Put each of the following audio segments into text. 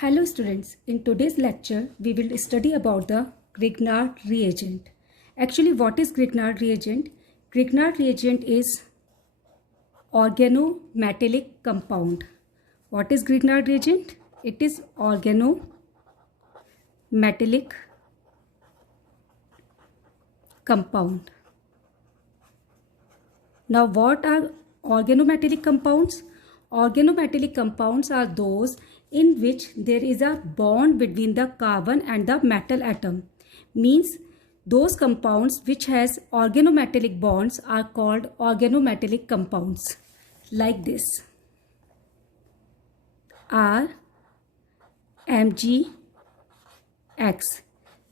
Hello students, in today's lecture we will study about the Grignard reagent. Actually, what is Grignard reagent? Grignard reagent is organometallic compound. What is Grignard reagent? It is organometallic compound. Now what are organometallic compounds? Organometallic compounds are those in which there is a bond between the carbon and the metal atom. Means those compounds which has organometallic bonds are called organometallic compounds. Like this. R, Mg, X.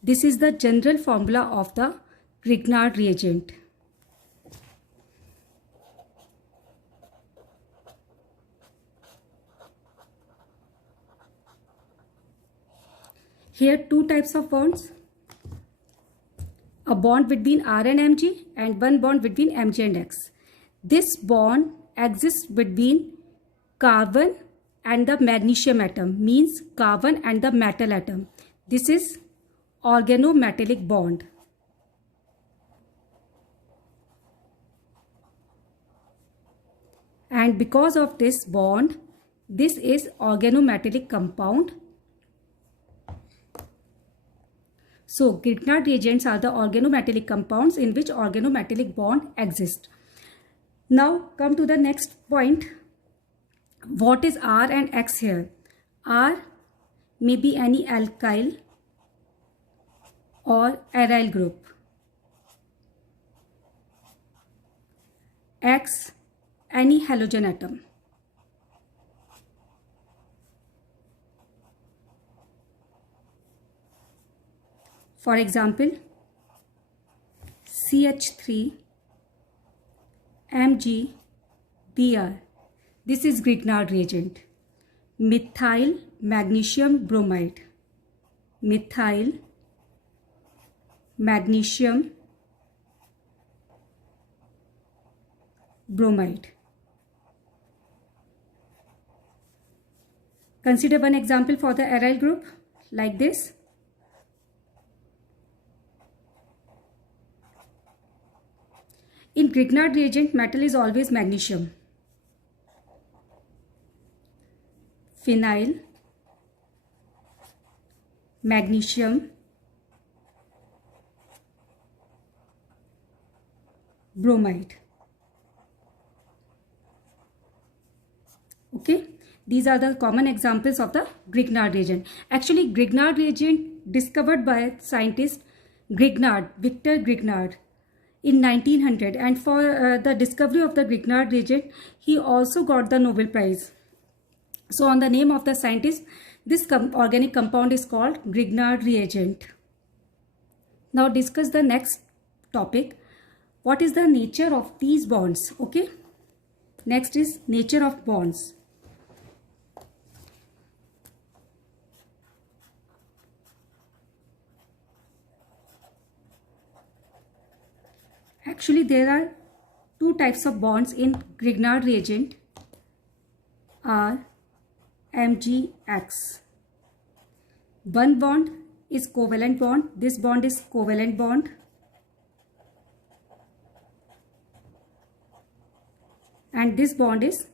This is the general formula of the Grignard reagent. Here two types of bonds. A bond between R and Mg and one bond between Mg and X. This bond exists between carbon and the magnesium atom, means carbon and the metal atom. This is organometallic bond. And because of this bond, this is organometallic compound. So, Grignard reagents are the organometallic compounds in which organometallic bond exists. Now, come to the next point. What is R and X here? R may be any alkyl or aryl group. X, any halogen atom. For example, CH3, Mg, Br. This is Grignard reagent. Methyl magnesium bromide. Methyl magnesium bromide. Consider one example for the aryl group like this. In Grignard reagent, metal is always magnesium. Phenyl magnesium bromide. Okay, these are the common examples of the Grignard reagent. Actually, Grignard reagent discovered by scientist Grignard, Victor Grignard, in 1900, and for the discovery of the Grignard reagent, he also got the Nobel Prize. So on the name of the scientist, this organic compound is called Grignard reagent. Now discuss the next topic. What is the nature of these bonds? Okay. Next is nature of bonds. Actually, there are two types of bonds in Grignard reagent, R, Mg, X. One bond is covalent bond. This bond is covalent bond. And this bond is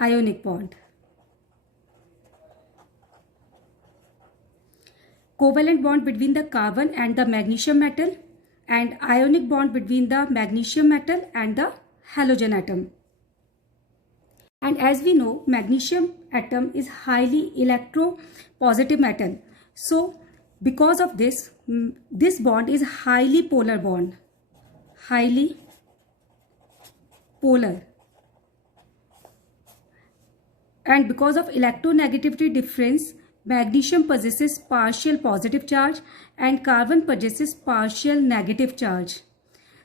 ionic bond. Covalent bond between the carbon and the magnesium metal, and ionic bond between the magnesium metal and the halogen atom. And as we know, magnesium atom is highly electropositive metal. So because of this, this bond is highly polar bond. Highly polar. And because of electronegativity difference, magnesium possesses partial positive charge and carbon possesses partial negative charge.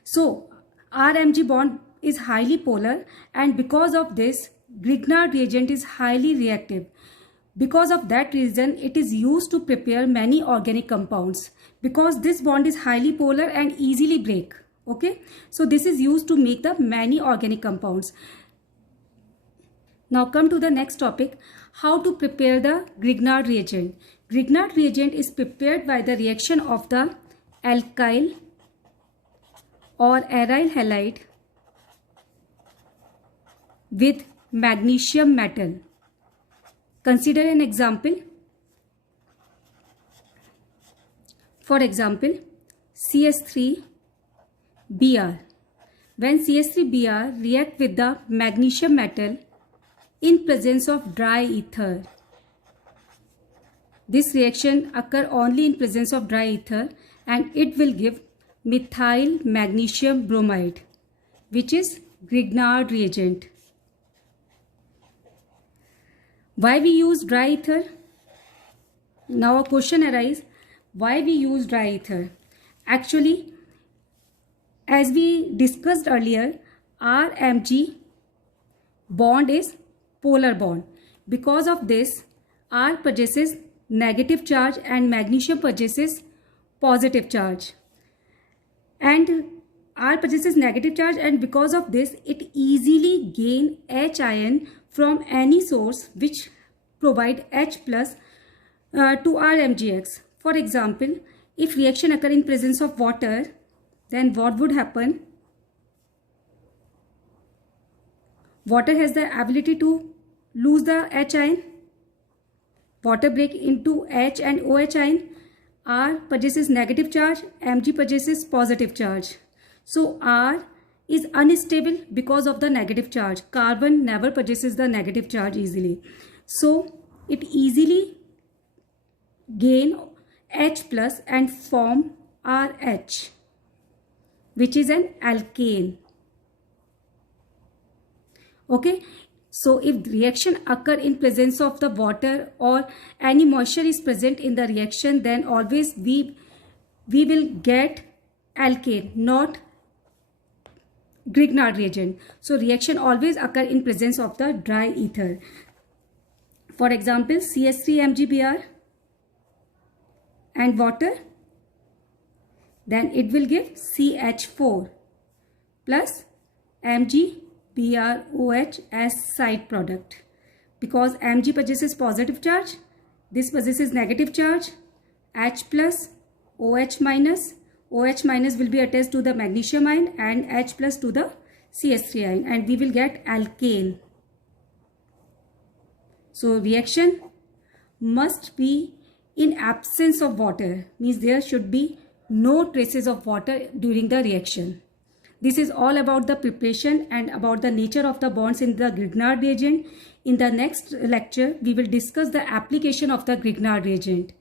So RMG bond is highly polar, and because of this, Grignard reagent is highly reactive. Because of that reason, it is used to prepare many organic compounds, because this bond is highly polar and easily break. Okay, so this is used to make the many organic compounds. Now come to the next topic, how to prepare the Grignard reagent. Grignard reagent is prepared by the reaction of the alkyl or aryl halide with magnesium metal. Consider an example. For example, CS3Br. When CS3Br react with the magnesium metal in presence of dry ether. This reaction occur only in presence of dry ether and it will give methyl magnesium bromide, which is Grignard reagent. Why we use dry ether? Now a question arises, why we use dry ether? Actually, as we discussed earlier, RMG bond is polar bond. Because of this, R possesses negative charge and magnesium possesses positive charge. And R possesses negative charge, and because of this, it easily gain H ion from any source which provide H plus to RMGX. For example, if reaction occur in presence of water, then what would happen? Water has the ability to lose the H ion. Water break into H and OH ion. R possesses negative charge, Mg possesses positive charge. So R is unstable because of the negative charge. Carbon never possesses the negative charge easily. So it easily gain H plus and form RH, which is an alkane. Okay. So if reaction occur in presence of the water or any moisture is present in the reaction, then always we will get alkane, not Grignard reagent. So reaction always occur in presence of the dry ether. For example, CS3MgBr and water, then it will give CH4 plus MgBrOH as side product. Because Mg possesses positive charge, this possesses negative charge, H plus, OH minus. OH minus will be attached to the magnesium ion and H plus to the CS3 ion, and we will get alkane. So reaction must be in absence of water, means there should be no traces of water during the reaction. This is all about the preparation and about the nature of the bonds in the Grignard reagent. In the next lecture, we will discuss the application of the Grignard reagent.